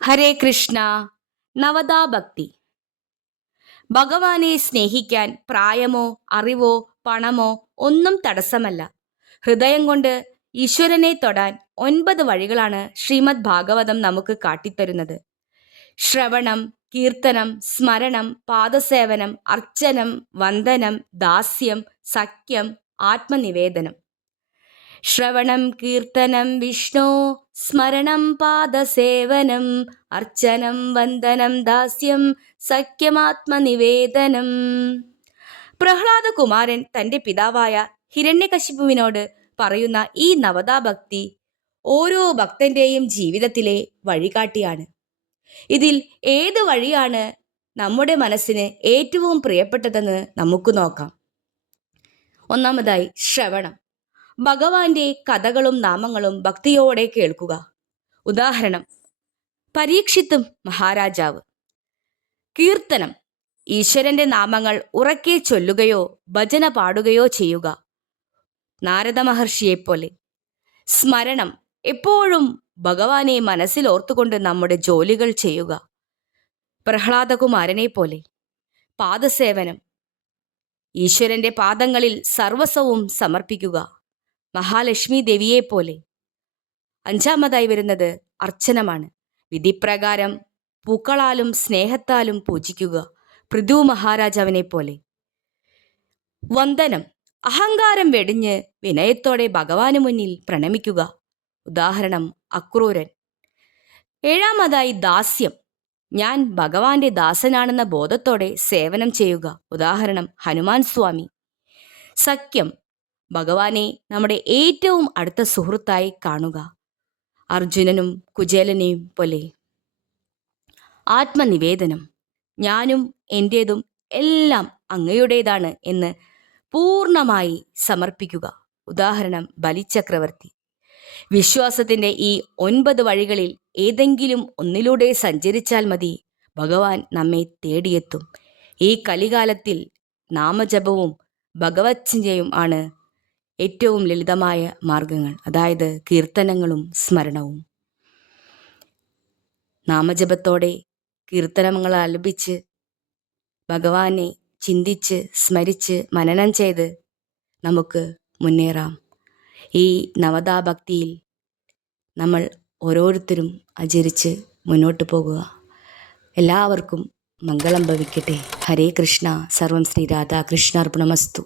ഹരേ കൃഷ്ണ. നവതാഭക്തി. ഭഗവാനെ സ്നേഹിക്കാൻ പ്രായമോ അറിവോ പണമോ ഒന്നും തടസ്സമല്ല. ഹൃദയം കൊണ്ട് ഈശ്വരനെ തൊടാൻ 9 വഴികളാണ് ശ്രീമദ് ഭാഗവതം നമുക്ക് കാട്ടിത്തരുന്നത്. ശ്രവണം, കീർത്തനം, സ്മരണം, പാദസേവനം, അർച്ചനം, വന്ദനം, ദാസ്യം, സഖ്യം, ആത്മനിവേദനം. ശ്രവണം കീർത്തനം വിഷ്ണോ, സ്മരണം പാദസേവനം, അർച്ചനം വന്ദനം ദാസ്യം, സഖ്യമാത്മനിവേദനം. പ്രഹ്ലാദ കുമാരൻ തൻ്റെ പിതാവായ ഹിരണ്യകശിപുവിനോട് പറയുന്ന ഈ നവതാഭക്തി ഓരോ ഭക്തന്റെയും ജീവിതത്തിലെ വഴികാട്ടിയാണ്. ഇതിൽ ഏത് വഴിയാണ് നമ്മുടെ മനസ്സിന് ഏറ്റവും പ്രിയപ്പെട്ടതെന്ന് നമുക്ക് നോക്കാം. ഒന്നാമതായി ശ്രവണം. ഭഗവാന്റെ കഥകളും നാമങ്ങളും ഭക്തിയോടെ കേൾക്കുക. ഉദാഹരണം: പരീക്ഷിത്തും മഹാരാജാവ്. കീർത്തനം. ഈശ്വരന്റെ നാമങ്ങൾ ഉറക്കെ ചൊല്ലുകയോ ഭജന പാടുകയോ ചെയ്യുക, നാരദ മഹർഷിയെപ്പോലെ. സ്മരണം. എപ്പോഴും ഭഗവാനെ മനസ്സിൽ ഓർത്തുകൊണ്ട് നമ്മുടെ ജോലികൾ ചെയ്യുക, പ്രഹ്ലാദകുമാരനെ പോലെ. പാദസേവനം. ഈശ്വരന്റെ പാദങ്ങളിൽ സർവസ്വവും സമർപ്പിക്കുക, മഹാലക്ഷ്മി ദേവിയെപ്പോലെ. അഞ്ചാമതായി വരുന്നത് അർച്ചനമാണ്. വിധിപ്രകാരം പൂക്കളാലും സ്നേഹത്താലും പൂജിക്കുക, പൃഥു മഹാരാജാവിനെ പോലെ. വന്ദനം. അഹങ്കാരം വെടിഞ്ഞ് വിനയത്തോടെ ഭഗവാന് മുന്നിൽ പ്രണമിക്കുക, ഉദാഹരണം അക്രൂരൻ. ഏഴാമതായി ദാസ്യം. ഞാൻ ഭഗവാന്റെ ദാസനാണെന്ന ബോധത്തോടെ സേവനം ചെയ്യുക, ഉദാഹരണം ഹനുമാൻ സ്വാമി. സഖ്യം. ഭഗവാനെ നമ്മുടെ ഏറ്റവും അടുത്ത സുഹൃത്തായി കാണുക, അർജുനനും കുചേലനെയും പോലെ. ആത്മനിവേദനം. ഞാനും എൻ്റേതും എല്ലാം അങ്ങയുടേതാണ് എന്ന് പൂർണ്ണമായി സമർപ്പിക്കുക, ഉദാഹരണം ബലിചക്രവർത്തി. വിശ്വാസത്തിൻ്റെ ഈ 9 വഴികളിൽ ഏതെങ്കിലും ഒന്നിലൂടെ സഞ്ചരിച്ചാൽ മതി, ഭഗവാൻ നമ്മെ തേടിയെത്തും. ഈ കലികാലത്തിൽ നാമജപവും ഭഗവത് ചിന്തയും ആണ് ഏറ്റവും ലളിതമായ മാർഗങ്ങൾ, അതായത് കീർത്തനങ്ങളും സ്മരണവും. നാമജപത്തോടെ കീർത്തനങ്ങൾ ആലപിച്ച് ഭഗവാനെ ചിന്തിച്ച് സ്മരിച്ച് മനനം ചെയ്ത് നമുക്ക് മുന്നേറാം. ഈ നവതാഭക്തിയിൽ നമ്മൾ ഓരോരുത്തരും ആചരിച്ച് മുന്നോട്ട് പോകുക. എല്ലാവർക്കും മംഗളം ഭവിക്കട്ടെ. ഹരേ കൃഷ്ണ. സർവം ശ്രീ രാധാകൃഷ്ണാർപ്പണമസ്തു.